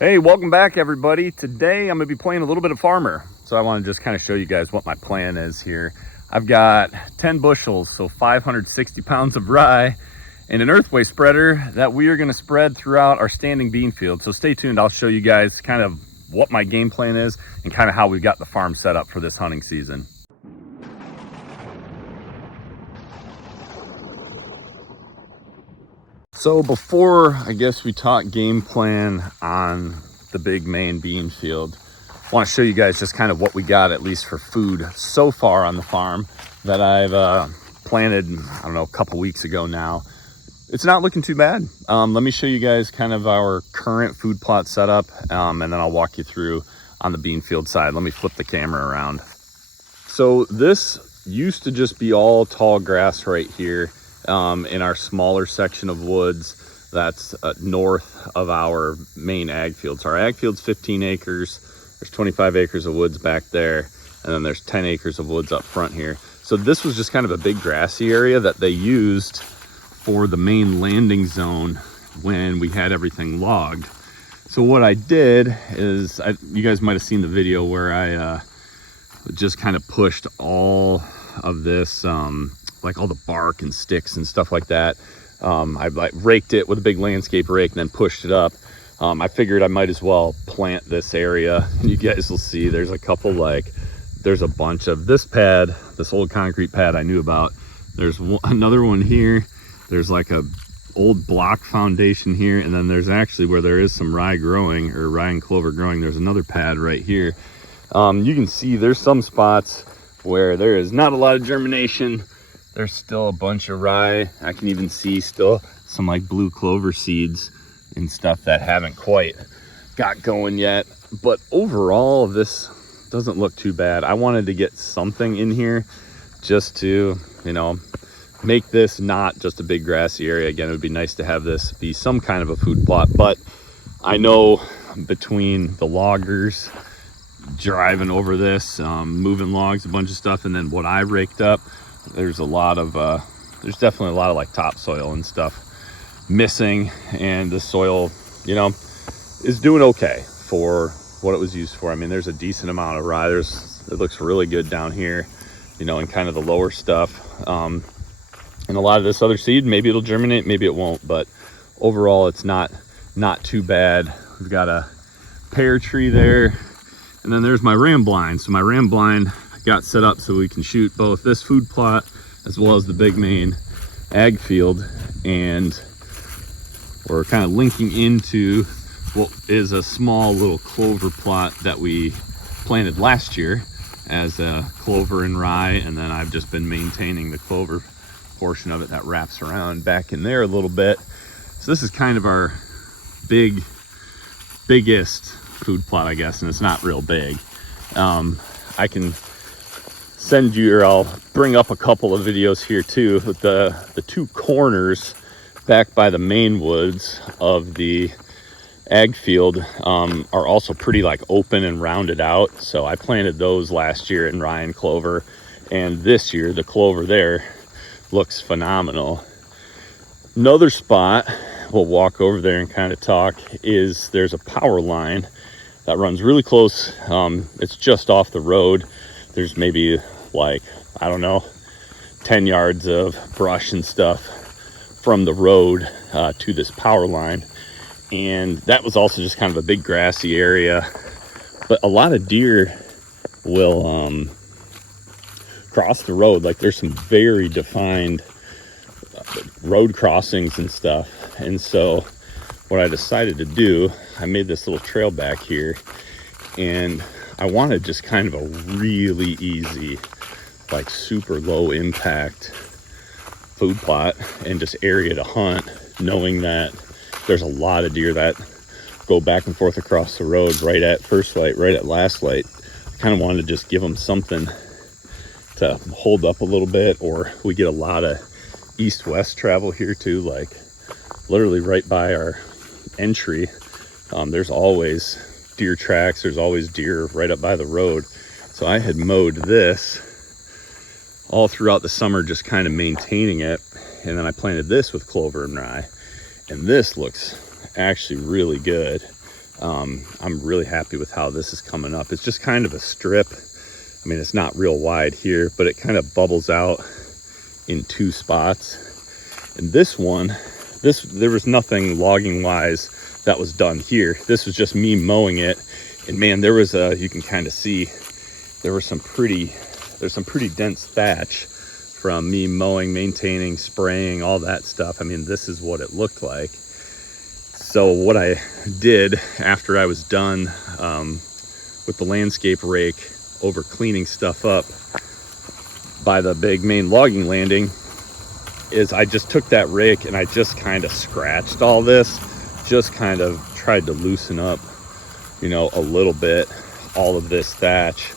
Hey, welcome back everybody. Today I'm gonna be playing a little bit of farmer. So I want to just kind of show you guys what my plan is here. I've got 10 bushels, so 560 pounds of rye and an earthway spreader that we are gonna spread throughout our standing bean field. So stay tuned, I'll show you guys kind of what my game plan is and kind of how we've got the farm set up for this hunting season. So before, I guess, we talk game plan on the big main bean field, I want to show you guys just kind of what we got, at least for food so far on the farm that I've planted, I don't know, a couple weeks ago now. It's not looking too bad. Let me show you guys kind of our current food plot setup, and then I'll walk you through on the bean field side. Let me flip the camera around. So this used to just be all tall grass right here. In our smaller section of woods that's north of our main ag field. So our ag field's 15 acres. There's 25 acres of woods back there, and then there's 10 acres of woods up front here. So this was just kind of a big grassy area that they used for the main landing zone when we had everything logged. So what I did is, you guys might have seen the video where I just kind of pushed all of this like all the bark and sticks and stuff like that. I like raked it with a big landscape rake and then pushed it up. I figured I might as well plant this area. You guys will see there's a couple, there's a bunch of this pad, this old concrete pad I knew about. There's another one here. There's like a old block foundation here, and then there's actually where there is some rye growing, or rye and clover growing, there's another pad right here. You can see there's some spots where there is not a lot of germination. There's still a bunch of rye. I can even see still some like blue clover seeds and stuff that haven't quite got going yet. But overall, this doesn't look too bad. I wanted to get something in here just to, you know, make this not just a big grassy area. Again, it would be nice to have this be some kind of a food plot, but I know between the loggers driving over this, moving logs, a bunch of stuff, and then what I raked up, there's a lot of there's definitely a lot of like topsoil and stuff missing, and the soil, you know, is doing okay for what it was used for. I mean, there's a decent amount of rye. It looks really good down here, you know, and kind of the lower stuff, and a lot of this other seed, maybe it'll germinate, maybe it won't, but overall it's not too bad. We've got a pear tree there, and then there's my ram blind. So my ram blind got set up so we can shoot both this food plot as well as the big main ag field, and we're kind of linking into what is a small little clover plot that we planted last year as a clover and rye, and then I've just been maintaining the clover portion of it that wraps around back in there a little bit. So this is kind of our biggest food plot, I guess, and it's not real big. I can send you, or I'll bring up a couple of videos here too, with the two corners back by the main woods of the ag field are also pretty like open and rounded out. So I planted those last year in rye and clover, and this year the clover there looks phenomenal. Another spot we'll walk over there and kind of talk is there's a power line that runs really close. It's just off the road. There's maybe like, I don't know, 10 yards of brush and stuff from the road to this power line. And that was also just kind of a big grassy area, but a lot of deer will cross the road. Like, there's some very defined road crossings and stuff. And so what I decided to do, I made this little trail back here, and I wanted just kind of a really easy, like super low impact food plot and just area to hunt, knowing that there's a lot of deer that go back and forth across the road right at first light, right at last light. I kind of wanted to just give them something to hold up a little bit, or we get a lot of east-west travel here too, like literally right by our entry. There's always deer tracks, there's always deer right up by the road. So I had mowed this all throughout the summer, just kind of maintaining it, and then I planted this with clover and rye, and this looks actually really good. I'm really happy with how this is coming up. It's just kind of a strip. I mean, it's not real wide here, but it kind of bubbles out in 2 spots. And this one, there was nothing logging wise that was done here. This was just me mowing it. And man, there was you can kind of see, there's some pretty dense thatch from me mowing, maintaining, spraying, all that stuff. I mean, this is what it looked like. So what I did after I was done with the landscape rake over cleaning stuff up by the big main logging landing is I just took that rake and I just kind of scratched all this, just kind of tried to loosen up, you know, a little bit, all of this thatch.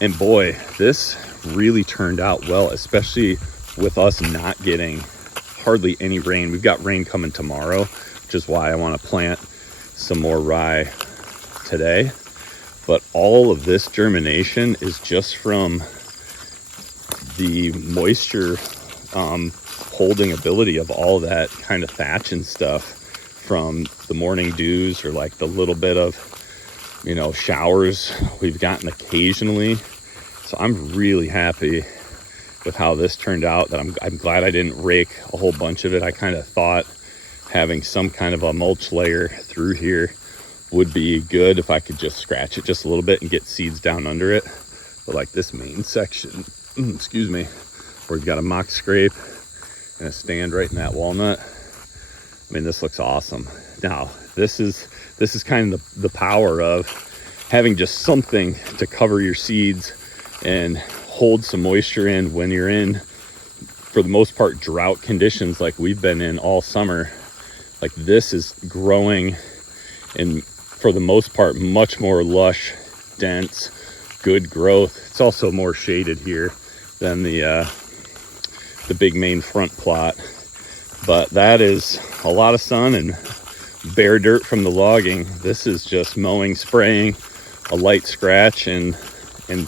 And boy, this really turned out well, especially with us not getting hardly any rain. We've got rain coming tomorrow, which is why I want to plant some more rye today. But all of this germination is just from the moisture holding ability of all that kind of thatch and stuff from the morning dews, or like the little bit of, you know, showers we've gotten occasionally. So I'm really happy with how this turned out. That I'm glad I didn't rake a whole bunch of it. I kind of thought having some kind of a mulch layer through here would be good if I could just scratch it just a little bit and get seeds down under it. But like this main section, excuse me, where we've got a mock scrape and a stand right in that walnut. I mean, this looks awesome. Now, this is kind of the power of having just something to cover your seeds and hold some moisture in when you're in, for the most part, drought conditions like we've been in all summer. Like, this is growing, and for the most part, much more lush, dense, good growth. It's also more shaded here than the big main front plot. But that is a lot of sun and bare dirt from the logging. This is just mowing, spraying, a light scratch, and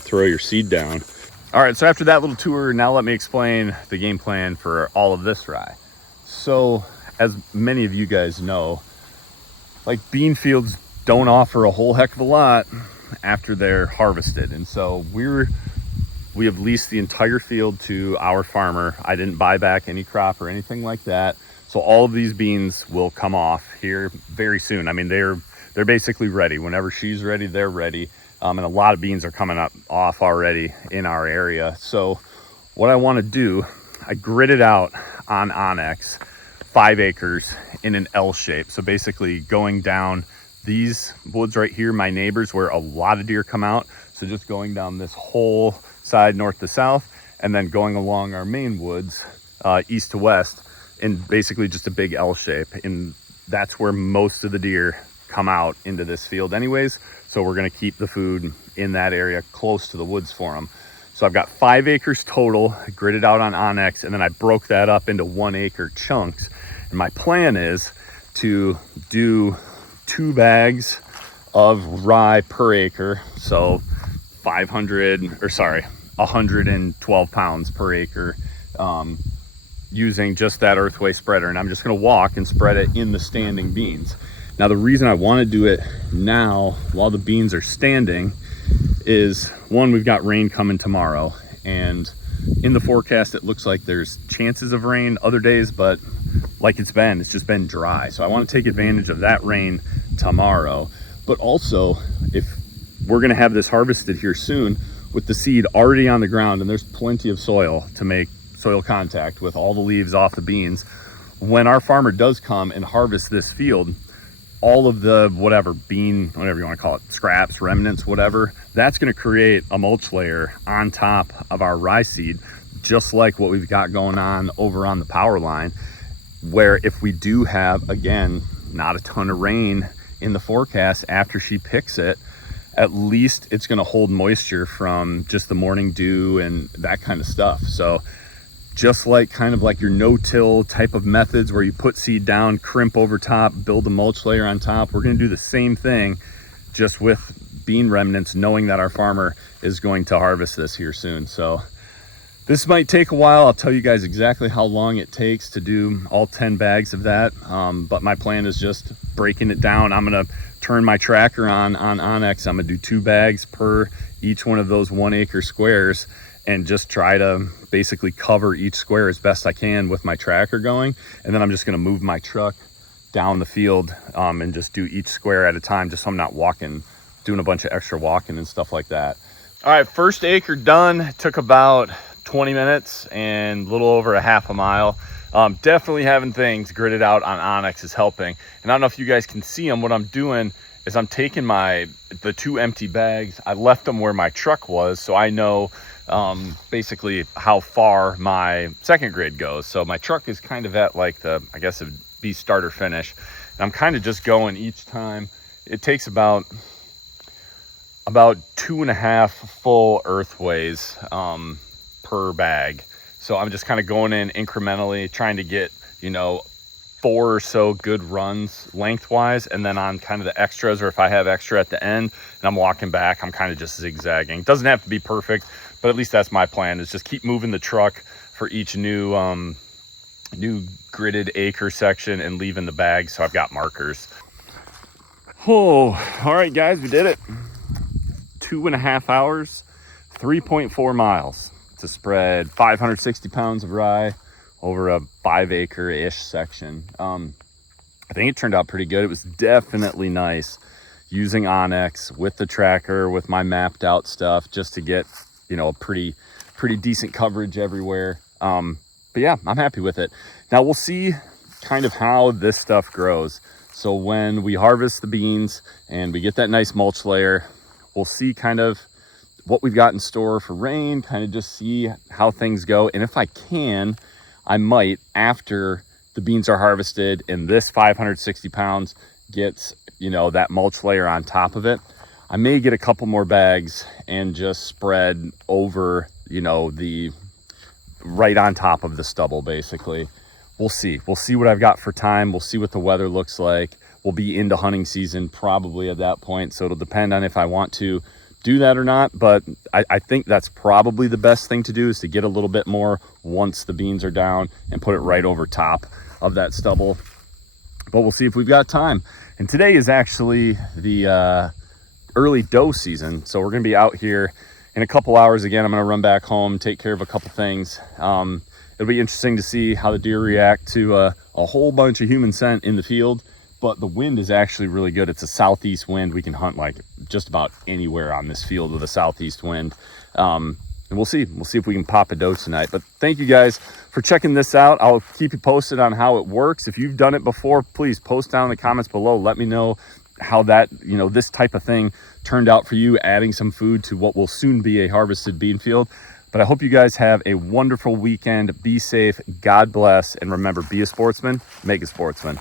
throw your seed down. All right, so after that little tour, now let me explain the game plan for all of this rye. So as many of you guys know, like, bean fields don't offer a whole heck of a lot after they're harvested. And so we have leased the entire field to our farmer. I didn't buy back any crop or anything like that. So all of these beans will come off here very soon. I mean, they're basically ready. Whenever she's ready, they're ready. And a lot of beans are coming off already in our area. So what I want to do, I gridded out on Onyx 5 acres in an L shape. So basically going down these woods right here, my neighbors, where a lot of deer come out. So just going down this whole side north to south, and then going along our main woods east to west in basically just a big L shape. And that's where most of the deer come out into this field anyways. So we're going to keep the food in that area close to the woods for them. So I've got 5 acres total gridded out on Onyx, and then I broke that up into 1 acre chunks. And my plan is to do 2 bags of rye per acre. So 112 pounds per acre, using just that earthway spreader. And I'm just going to walk and spread it in the standing beans. Now, the reason I want to do it now while the beans are standing is, one, we've got rain coming tomorrow, and in the forecast it looks like there's chances of rain other days, but like it's just been dry. So I want to take advantage of that rain tomorrow. But also, if we're going to have this harvested here soon with the seed already on the ground, and there's plenty of soil to make soil contact with all the leaves off the beans, when our farmer does come and harvest this field, all of the whatever you want to call it, scraps, remnants, whatever, that's going to create a mulch layer on top of our rye seed, just like what we've got going on over on the power line, where if we do have, again, not a ton of rain in the forecast after she picks it, at least it's going to hold moisture from just the morning dew and that kind of stuff. So just like kind of like your no-till type of methods where you put seed down, crimp over top, build a mulch layer on top, we're going to do the same thing just with bean remnants, knowing that our farmer is going to harvest this here soon. So this might take a while. I'll tell you guys exactly how long it takes to do all 10 bags of that. But my plan is just breaking it down. I'm going to turn my tracker on Onyx. I'm gonna do 2 bags per each one of those 1 acre squares, and just try to basically cover each square as best I can with my tracker going. And then I'm just gonna move my truck down the field and just do each square at a time, just so I'm not doing a bunch of extra walking and stuff like that. All right, first acre done. Took about 20 minutes and a little over a half a mile. Definitely having things gridded out on Onyx is helping. And I don't know if you guys can see them. What I'm doing is I'm taking the 2 empty bags. I left them where my truck was, so I know basically how far my second grid goes. So my truck is kind of at like I guess it'd be start or finish. And I'm kind of just going each time. It takes about 2.5 full earthways per bag. So I'm just kind of going in incrementally, trying to get, 4 or so good runs lengthwise, and then on kind of the extras, or if I have extra at the end and I'm walking back, I'm kind of just zigzagging. It doesn't have to be perfect, but at least that's my plan, is just keep moving the truck for each new gridded acre section and leaving the bag so I've got markers. Oh, all right guys, we did it. 2.5 hours, 3.4 miles to spread 560 pounds of rye over a 5 acre-ish section. I think it turned out pretty good. It was definitely nice using Onyx with the tracker, with my mapped out stuff, just to get, a pretty decent coverage everywhere. But yeah, I'm happy with it. Now we'll see kind of how this stuff grows. So when we harvest the beans and we get that nice mulch layer, we'll see kind of what we've got in store for rain, kind of just see how things go. And if I can, I might, after the beans are harvested and this 560 pounds gets, that mulch layer on top of it, I may get a couple more bags and just spread over, the right on top of the stubble, basically. We'll see what I've got for time. We'll see what the weather looks like. We'll be into hunting season probably at that point, so it'll depend on if I want to do that or not. But I think that's probably the best thing to do, is to get a little bit more once the beans are down and put it right over top of that stubble. But we'll see if we've got time. And today is actually the early doe season, so we're gonna be out here in a couple hours. Again, I'm gonna run back home, take care of a couple things. It'll be interesting to see how the deer react to a whole bunch of human scent in the field. But the wind is actually really good. It's a southeast wind. We can hunt like just about anywhere on this field with a southeast wind. And we'll see if we can pop a doe tonight. But thank you guys for checking this out. I'll keep you posted on how it works. If you've done it before, please post down in the comments below. Let me know how that, this type of thing turned out for you, adding some food to what will soon be a harvested bean field. But I hope you guys have a wonderful weekend. Be safe. God bless. And remember, be a sportsman, make a sportsman.